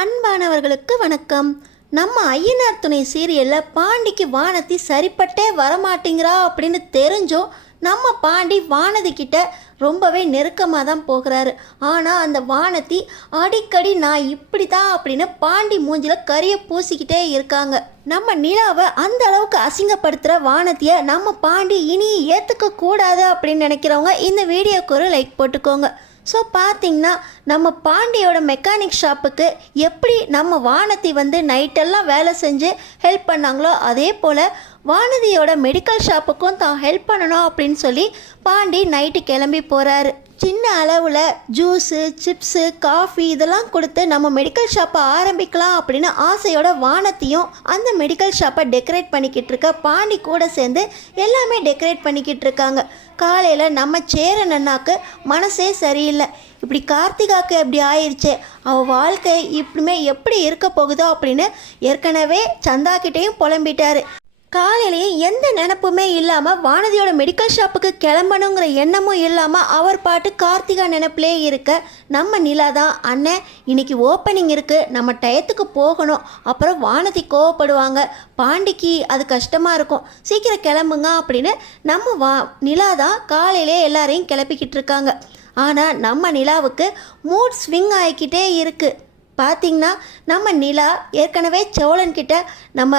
அன்பானவர்களுக்கு வணக்கம். நம்ம ஐயனார் துணை சீரியலில் பாண்டிக்கு வானதி சரிப்பட்டே வரமாட்டேங்கிறா அப்படின்னு தெரிஞ்சும் நம்ம பாண்டி வானதி கிட்ட ரொம்பவே நெருக்கமாக தான் போகிறாரு. ஆனால் அந்த வானதி அடிக்கடி நான் இப்படி தான் அப்படின்னு பாண்டி மூஞ்சில் கரியை பூசிக்கிட்டே இருக்காங்க. நம்ம நிலாவை அந்த அளவுக்கு அசிங்கப்படுத்துகிற வானதியை நம்ம பாண்டி இனி ஏற்றுக்க கூடாது அப்படின்னு நினைக்கிறவங்க இந்த வீடியோக்கு ஒரு லைக் போட்டுக்கோங்க. ஸோ பார்த்தீங்கன்னா நம்ம பாண்டியோட மெக்கானிக் ஷாப்புக்கு எப்படி நம்ம வானதி நைட்டெல்லாம் வேலை செஞ்சு ஹெல்ப் பண்ணாங்களோ அதே போல் வானதியோட மெடிக்கல் ஷாப்புக்கும் தான் ஹெல்ப் பண்ணணும் அப்படின்னு சொல்லி பாண்டி நைட்டு கிளம்பி போகிறாரு. சின்ன அளவில் ஜூஸு சிப்ஸு காஃபி இதெல்லாம் கொடுத்து நம்ம மெடிக்கல் ஷாப்பை ஆரம்பிக்கலாம் அப்படின்னு ஆசையோட வானத்தையும் அந்த மெடிக்கல் ஷாப்பை டெக்கரேட் பண்ணிக்கிட்டு இருக்க பாண்டி கூட சேர்ந்து எல்லாமே டெக்கரேட் பண்ணிக்கிட்டு இருக்காங்க. காலையில் நம்ம சேரன் அண்ணாக்கு மனசே சரியில்லை. இப்படி கார்த்திகாவுக்கு எப்படி ஆயிடுச்சே, அவள் வாழ்க்கை இப்படிமே எப்படி இருக்க போகுதோ அப்படின்னு ஏற்கனவே சந்தாக்கிட்டேயும் புலம்பிட்டாரு. காலையிலேயே எந்த நினப்புமே இல்லாமல் வானதியோட மெடிக்கல் ஷாப்புக்கு கிளம்பணுங்கிற எண்ணமும் இல்லாமல் அவர் பாட்டு கார்த்திகா நினப்பிலே இருக்க நம்ம நிலா தான், அண்ணன் இன்னைக்கு ஓப்பனிங் இருக்குது, நம்ம டயத்துக்கு போகணும், அப்புறம் வானதி கோவப்படுவாங்க, பாண்டிக்கு அது கஷ்டமாக இருக்கும், சீக்கிரம் கிளம்புங்க அப்படின்னு நம்ம நிலா தான் காலையிலே எல்லாரையும் கிளப்பிக்கிட்டு இருக்காங்க. ஆனால் நம்ம நிலாவுக்கு மூட் ஸ்விங் ஆகிக்கிட்டே இருக்குது. பார்த்திங்கன்னா நம்ம நிலா ஏற்கனவே சோழன்கிட்ட நம்ம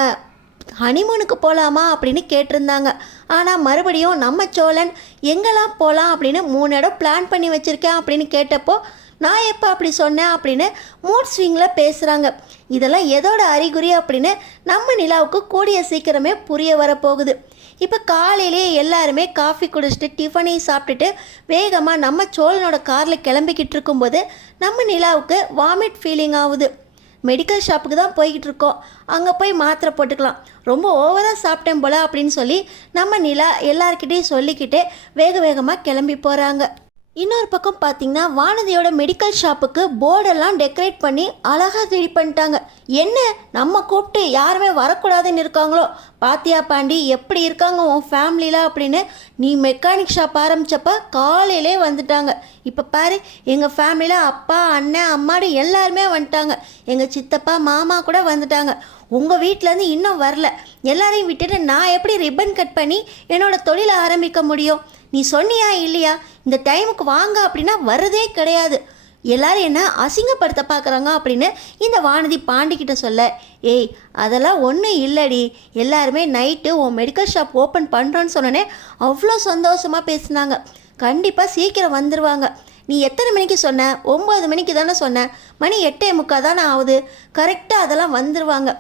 ஹனிமூனுக்கு போகலாமா அப்படின்னு கேட்டிருந்தாங்க. ஆனால் மறுபடியும் நம்ம சோழன் எங்கெல்லாம் போகலாம் அப்படின்னு 3 இடம் பிளான் பண்ணி வச்சுருக்கேன் அப்படின்னு கேட்டப்போ நான் எப்போ அப்படி சொன்னேன் அப்படின்னு மூட் ஸ்விங்கில் பேசுகிறாங்க. இதெல்லாம் எதோட அறிகுறி அப்படின்னு நம்ம நிலாவுக்கு கூடிய சீக்கிரமே புரிய வரப்போகுது. இப்போ காலையிலேயே எல்லாருமே காஃபி குடிச்சிட்டு டிஃபனை சாப்பிட்டுட்டு வேகமாக நம்ம சோழனோட காரில் கிளம்பிக்கிட்டு இருக்கும்போது நம்ம நிலாவுக்கு வாமிட் ஃபீலிங் ஆகுது. மெடிக்கல் ஷாப்புக்கு தான் போய்கிட்டு இருக்கோம், அங்கே போய் மாத்திரை போட்டுக்கலாம், ரொம்ப ஓவராக சாப்பிட்டேன் போல அப்படின்னு சொல்லி நம்ம நிலா எல்லார்கிட்டையும் சொல்லிக்கிட்டே வேக வேகமாக கிளம்பி போகிறாங்க. இன்னொரு பக்கம் பார்த்திங்கன்னா வானதியோட மெடிக்கல் ஷாப்புக்கு போர்டெல்லாம் டெக்கரேட் பண்ணி அழகாக ரெடி பண்ணிட்டாங்க. என்ன நம்ம கூப்பிட்டு யாருமே வரக்கூடாதுன்னு இருக்காங்களோ, பாத்தியா பாண்டி எப்படி இருக்காங்க உன் ஃபேமிலியில் அப்படின்னு. நீ மெக்கானிக் ஷாப் ஆரம்பித்தப்ப காலையிலே வந்துட்டாங்க. இப்போ பாரு, எங்கள் ஃபேமிலியில் அப்பா அண்ணன் அம்மாடு எல்லாருமே வந்துட்டாங்க, எங்கள் சித்தப்பா மாமா கூட வந்துட்டாங்க. உங்கள் வீட்டிலேருந்து இன்னும் வரல. எல்லாரையும் விட்டுட்டு நான் எப்படி ரிப்பன் கட் பண்ணி என்னோடய தொழிலை ஆரம்பிக்க முடியும்? நீ சொன்னியா இல்லையா, இந்த டைமுக்கு வாங்க அப்படின்னா வரதே கிடையாது, எல்லாரும் என்ன அசிங்கப்படுத்த பார்க்குறாங்க அப்படின்னு இந்த வானதி பாண்டிக்கிட்ட சொல்ல, ஏய் அதெல்லாம் ஒன்றும் இல்லடி, எல்லாருமே நைட்டு உன் மெடிக்கல் ஷாப் ஓப்பன் பண்ணுறோன்னு சொன்னோன்னே அவ்வளோ சந்தோஷமாக பேசுனாங்க, கண்டிப்பாக சீக்கிரம் வந்துடுவாங்க. நீ எத்தனை மணிக்கு சொன்ன? 9 மணிக்கு தானே சொன்னேன், மணி 8:45 தானே ஆகுது, கரெக்டாக அதெல்லாம் வந்துடுவாங்க.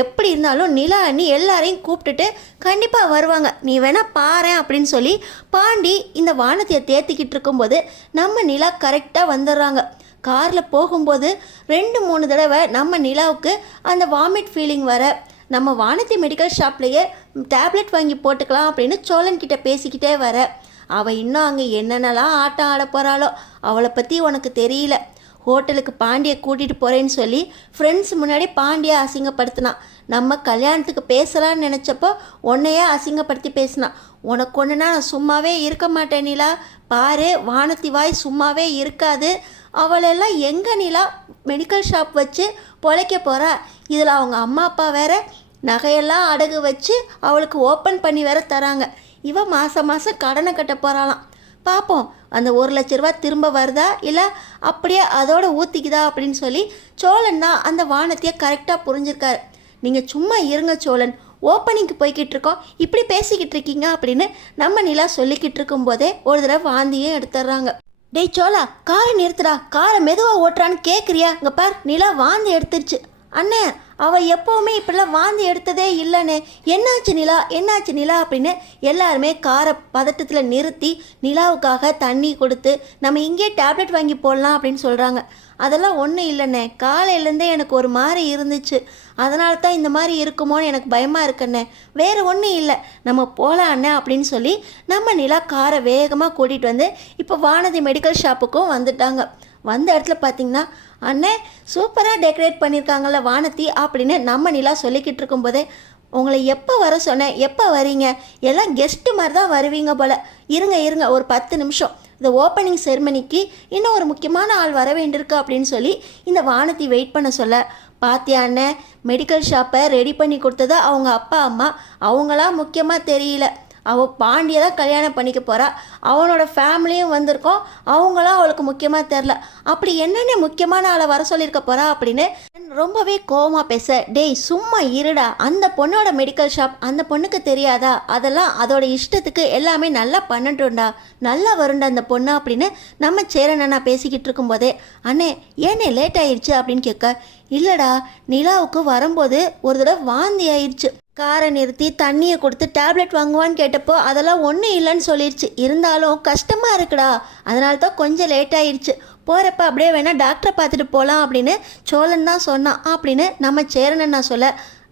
எப்படி இருந்தாலும் நிலா அண்ணி எல்லாரையும் கூப்பிட்டுட்டு கண்டிப்பாக வருவாங்க, நீ வேணால் பாரேன் அப்படின்னு சொல்லி பாண்டி இந்த வானதியை தேத்திக்கிட்டு இருக்கும்போது நம்ம நிலா கரெக்டாக வந்துடுறாங்க. காரில் போகும்போது 2-3 தடவை நம்ம நிலாவுக்கு அந்த வாமிட் ஃபீலிங் வர நம்ம வானதி மெடிக்கல் ஷாப்லேயே டேப்லெட் வாங்கி போட்டுக்கலாம் அப்படின்னு சோழன்கிட்ட பேசிக்கிட்டே வர, அவள் இன்னும் அங்கே என்னென்னலாம் ஆட்டம் ஆட போகிறாளோ, அவளை பற்றி உனக்கு தெரியல. ஹோட்டலுக்கு பாண்டியை கூட்டிகிட்டு போகிறேன்னு சொல்லி ஃப்ரெண்ட்ஸ் முன்னாடி பாண்டியை அசிங்கப்படுத்தினான். நம்ம கல்யாணத்துக்கு பேசலான்னு நினச்சப்போ உன்னையே அசிங்கப்படுத்தி பேசினான். உனக்கு ஒன்றுனா நான் சும்மாவே இருக்க மாட்டேன் நிலா, பாரு வானதி வாய் சும்மாவே இருக்காது, அவளெல்லாம் எங்கே நிலா மெடிக்கல் ஷாப் வச்சு பொழைக்க போகிறா, இதில் அவங்க அம்மா அப்பா வேற நகையெல்லாம் அடகு வச்சு அவளுக்கு ஓப்பன் பண்ணி வேற தராங்க, இவன் மாதம் மாதம் கடனை கட்ட போகிறாளாம். பார்ப்போம் அந்த 1 லட்ச ரூபா திரும்ப வருதா இல்லை அப்படியே அதோட ஊற்றிக்குதா அப்படின்னு சொல்லி சோழன் தான் அந்த வானத்தையே கரெக்டாக புரிஞ்சிருக்காரு. நீங்கள் சும்மா இருங்க சோழன், ஓப்பனிங்க்கு போய்கிட்டு இருக்கோம், இப்படி பேசிக்கிட்டு இருக்கீங்க அப்படின்னு நம்ம நிலா சொல்லிக்கிட்டு இருக்கும்போதே ஒரு தடவை வாந்தியும் எடுத்துடுறாங்க. டேய் சோழா, காரை நிறுத்துடா, காரை மெதுவாக ஓட்டுறான்னு கேட்குறியா, இங்கே பார் நிலா வாந்தி எடுத்துருச்சு. அண்ணே அவள் எப்போவுமே இப்படிலாம் வாந்தி எடுத்ததே இல்லைண்ணே, என்னாச்சு நிலா என்னாச்சு நிலா அப்படின்னு எல்லாருமே காரை பதட்டத்தில் நிறுத்தி நிலாவுக்காக தண்ணி கொடுத்து நம்ம இங்கே டேப்லெட் வாங்கி போடலாம் அப்படின்னு சொல்கிறாங்க. அதெல்லாம் ஒன்றும் இல்லைண்ணே, காலையிலேருந்தே எனக்கு ஒரு மாதிரி இருந்துச்சு, அதனால தான் இந்த மாதிரி இருக்குமோன்னு எனக்கு பயமாக இருக்குண்ணே, வேறு ஒன்றும் இல்லை, நம்ம போகலாம் அண்ணே அப்படின்னு சொல்லி நம்ம நிலா காரை வேகமாக கூட்டிகிட்டு வந்து இப்போ வானதி மெடிக்கல் ஷாப்புக்கும் வந்துட்டாங்க. வந்த இடத்துல பார்த்திங்கன்னா, அண்ணே சூப்பராக டெக்கரேட் பண்ணியிருக்காங்கல்ல வானதி அப்படின்னு நம்ம நிலா சொல்லிக்கிட்டு இருக்கும்போதே, உங்களை எப்போ வர சொன்னேன், எப்போ வரீங்க, எல்லாம் கெஸ்ட்டு மாதிரி தான் வருவீங்க போல், இருங்க ஒரு 10 நிமிஷம் இந்த ஓப்பனிங் செரிமனிக்கு இன்னும் ஒரு முக்கியமான ஆள் வர வேண்டியிருக்கு அப்படின்னு சொல்லி இந்த வானதி வெயிட் பண்ண சொல்ல, பாத்தியா அண்ணன், மெடிக்கல் ஷாப்பை ரெடி பண்ணி கொடுத்தது அவங்க அப்பா அம்மா, அவங்களாம் முக்கியமாக தெரியல. அவள் பாண்டியை தான் கல்யாணம் பண்ணிக்க போகிறா, அவனோட ஃபேமிலியும் வந்திருக்கோம், அவங்களாம் அவளுக்கு முக்கியமாக தெரில, அப்படி என்னென்ன முக்கியமான ஆளை வர சொல்லியிருக்க போகிறா அப்படின்னு ரொம்பவே கோவமாக பேச, டேய் சும்மா இருடா, அந்த பொண்ணோட மெடிக்கல் ஷாப் அந்த பொண்ணுக்கு தெரியாதா, அதெல்லாம் அதோட இஷ்டத்துக்கு எல்லாமே நல்லா பண்ணட்டும்டா, நல்லா வருண்டா அந்த பொண்ணு அப்படின்னு நம்ம சேரண்ணா பேசிக்கிட்டு இருக்கும்போதே, அண்ணே ஏன்னே லேட் ஆயிடுச்சு அப்படின்னு கேட்க, இல்லைடா நிலாவுக்கு வரும்போது ஒரு தடவை வாந்தி ஆயிடுச்சு, காரை நிறுத்தி தண்ணியை கொடுத்து டேப்லெட் வாங்குவான்னு கேட்டப்போ அதெல்லாம் ஒன்றும் இல்லைன்னு சொல்லிடுச்சு, இருந்தாலும் கஷ்டமாக இருக்குடா, அதனால தான் கொஞ்சம் லேட் ஆயிடுச்சு, போகிறப்ப அப்படியே வேணால் டாக்டரை பார்த்துட்டு போகலாம் அப்படின்னு சோழன் தான் சொன்னான் அப்படின்னு நம்ம சேரனண்ணா சொல்ல,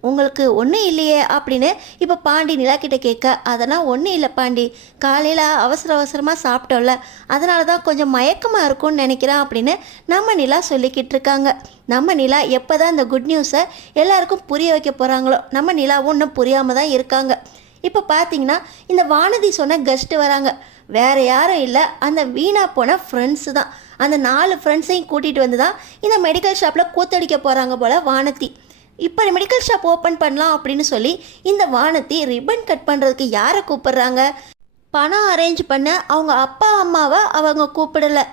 உங்களுக்கு ஒன்றும் இல்லையே அப்படின்னு இப்போ பாண்டி நிலா கிட்ட கேட்க, அதெல்லாம் ஒன்றும் இல்லை பாண்டி, காலையில் அவசரமாக சாப்பிட்டோம்ல, அதனால தான் கொஞ்சம் மயக்கமாக இருக்கும்னு நினைக்கிறேன் அப்படின்னு நம்ம நிலா சொல்லிக்கிட்டு இருக்காங்க. நம்ம நிலா எப்போ தான் இந்த குட் நியூஸை எல்லாருக்கும் புரிய வைக்க போகிறாங்களோ, நம்ம நிலாவும் இன்னும் புரியாமல் தான் இருக்காங்க. இப்போ பார்த்தீங்கன்னா இந்த வானதி சொன்ன கெஸ்ட்டு வராங்க, வேறு யாரும் இல்லை, அந்த வீணா போன ஃப்ரெண்ட்ஸு தான். அந்த 4 ஃப்ரெண்ட்ஸையும் கூட்டிகிட்டு வந்து தான் இந்த மெடிக்கல் ஷாப்பில் கூத்தடிக்க போகிறாங்க போல் வானதி. இப்போ மெடிக்கல் ஷாப் ஓப்பன் பண்ணலாம் அப்படின்னு சொல்லி இந்த வானதி ரிப்பன் கட் பண்ணுறதுக்கு யாரை கூப்பிட்றாங்க, பணம் அரேஞ்ச் பண்ண அவங்க அப்பா அம்மாவை அவங்க கூப்பிடலை,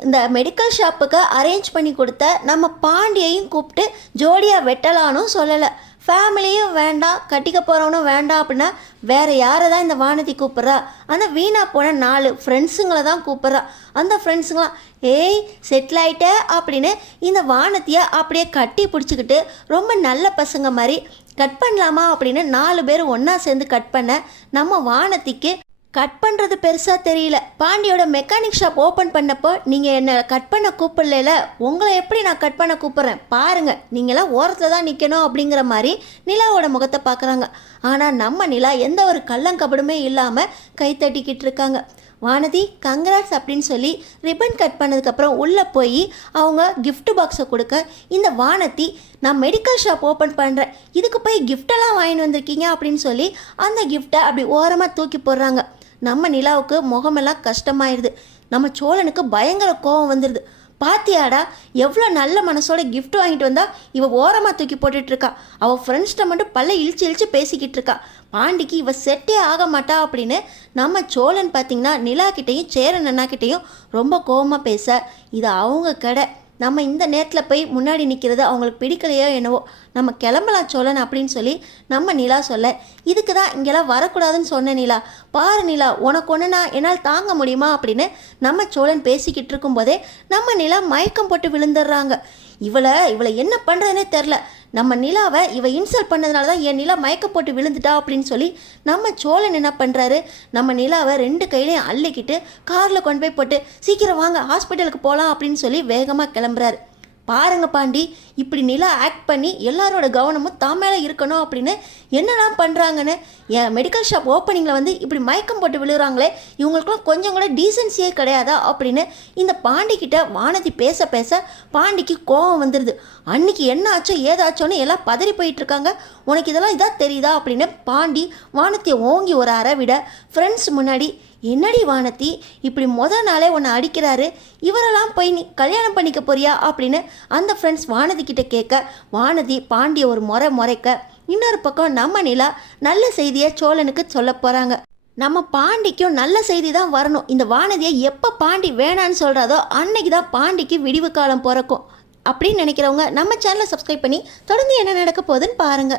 இந்த மெடிக்கல் ஷாப்புக்கு அரேஞ்ச் பண்ணி கொடுத்த நம்ம பாண்டியையும் கூப்பிட்டு ஜோடியாக வெட்டலான்னு சொல்லலை, ஃபேமிலியும் வேண்டாம் கட்டிக்க போகிறவனும் வேண்டாம் அப்படின்னா வேறு யாரை தான் இந்த வானதி கூப்பிட்றா, அந்த வீணா போன 4 ஃப்ரெண்ட்ஸுங்களை தான் கூப்பிட்றா. அந்த ஃப்ரெண்ட்ஸுங்களாம் ஏய் செட்டில் ஆகிட்ட அப்படின்னு இந்த வானதியை அப்படியே கட்டி பிடிச்சிக்கிட்டு ரொம்ப நல்ல பசங்க மாதிரி கட் பண்ணலாமா அப்படின்னு 4 பேர் ஒன்றா சேர்ந்து கட் பண்ண, நம்ம வானதிக்கு கட் பண்ணுறது பெருசாக தெரியல. பாண்டியோட மெக்கானிக் ஷாப் ஓப்பன் பண்ணப்போ நீங்கள் என்னை கட் பண்ண கூப்பிடல, உங்களை எப்படி நான் கட் பண்ண கூப்பிட்றேன் பாருங்கள், நீங்களாம் ஓரத்தில் தான் நிற்கணும் அப்படிங்கிற மாதிரி நிலாவோட முகத்தை பார்க்குறாங்க. ஆனால் நம்ம நிலா எந்த ஒரு கள்ளங்கபடுமே இல்லாமல் கைத்தட்டிக்கிட்டு இருக்காங்க. வானதி கங்க்ராட்ஸ் அப்படின்னு சொல்லி ரிப்பன் கட் பண்ணதுக்கப்புறம் உள்ளே போய் அவங்க கிஃப்ட் பாக்ஸை கொடுக்க, இந்த வானதி நான் மெடிக்கல் ஷாப் ஓப்பன் பண்ணுறேன், இதுக்கு போய் கிஃப்டெல்லாம் வாங்கிட்டு வந்திருக்கீங்க அப்படின்னு சொல்லி அந்த கிஃப்டை அப்படி ஓரமாக தூக்கி போடுறாங்க. நம்ம நிலாவுக்கு முகமெல்லாம் கஷ்டமாயிடுது. நம்ம சோழனுக்கு பயங்கர கோபம் வந்துடுது. பாத்தியாடா எவ்வளோ நல்ல மனசோட கிஃப்ட் வாங்கிட்டு வந்தா இவ ஓரமாக தூக்கி போட்டுட்ருக்கா, அவள் ஃப்ரெண்ட்ஸ்கிட்ட மட்டும் பல்ல இழிச்சு பேசிக்கிட்டு இருக்கா, பாண்டிக்கு இவ செட்டே ஆக மாட்டா அப்படின்னு நம்ம சோழன் பார்த்திங்கன்னா நிலாக்கிட்டையும் சேரன் அண்ணாக்கிட்டையும் ரொம்ப கோபமாக பேச, இது அவங்க கடை, நம்ம இந்த நேரத்தில் போய் முன்னாடி நிற்கிறது அவங்களுக்கு பிடிக்கலையோ என்னவோ, நம்ம கிளம்பலாம் சோழன் அப்படின்னு சொல்லி நம்ம நிலா சொல்ல, இதுக்கு தான் இங்கெல்லாம் வரக்கூடாதுன்னு சொன்ன நிலா, பாரு நிலா உனக்கு ஒன்றுனா என்னால் தாங்க முடியுமா அப்படின்னு நம்ம சோழன் பேசிக்கிட்டு இருக்கும்போதே நம்ம நிலா மயக்கம் போட்டு விழுந்துடுறாங்க. இவளை என்ன பண்ணுறதுனே தெரில, நம்ம நிலாவை இவ இன்சல்ட் பண்ணதுனால தான் என் நிலா மயக்க போட்டு விழுந்துட்டா அப்படின்னு சொல்லி நம்ம சோழன் என்ன பண்ணுறாரு, நம்ம நிலாவை 2 கையிலையும் அள்ளிக்கிட்டு காரில் கொண்டு போய் போட்டு சீக்கிரம் வாங்க ஹாஸ்பிட்டலுக்கு போகலாம் அப்படின்னு சொல்லி வேகமாக கிளம்புறாரு. பாருங்க பாண்டி, இப்படி நிலா ஆக்ட் பண்ணி எல்லாரோட கவனமும் தான் மேலே இருக்கணும் அப்படின்னு என்னெல்லாம் பண்ணுறாங்கன்னு, என் மெடிக்கல் ஷாப் ஓப்பனிங்கில் வந்து இப்படி மயக்கம் போட்டு விழுகிறாங்களே, இவங்களுக்குலாம் கொஞ்சம் கூட டீசன்சியே கிடையாதா அப்படின்னு இந்த பாண்டிக்கிட்ட வானதி பேச பாண்டிக்கு கோபம் வந்துடுது. அன்னைக்கு என்ன ஆச்சோ ஏதாச்சோன்னு எல்லாம் பதறி போயிட்டுருக்காங்க, உனக்கு இதெல்லாம் இதாக தெரியுதா அப்படின்னு பாண்டி வானதியை ஓங்கி ஒரு அறை விட, ஃப்ரெண்ட்ஸ் முன்னாடி என்னடி வானதி இப்படி நாளே உன்னை அடிக்கிறாரு, இவரெல்லாம் போய் நீ கல்யாணம் பண்ணிக்க போறியா அப்படின்னு அந்த ஃப்ரெண்ட்ஸ் வானதி கிட்ட கேட்க, வானதி பாண்டிய ஒரு முறைக்க, இன்னொரு பக்கம் நம்ம நிலா நல்ல செய்தியை சோழனுக்கு சொல்ல போகிறாங்க. நம்ம பாண்டிக்கும் நல்ல செய்தி தான் வரணும், இந்த வானதியை எப்போ பாண்டி வேணான்னு சொல்கிறாதோ அன்னைக்கு தான் பாண்டிக்கு விடிவு காலம் பிறக்கும் அப்படின்னு நினைக்கிறவங்க நம்ம சேனலை சப்ஸ்கிரைப் பண்ணி தொடர்ந்து என்ன நடக்க போகுதுன்னு பாருங்கள்.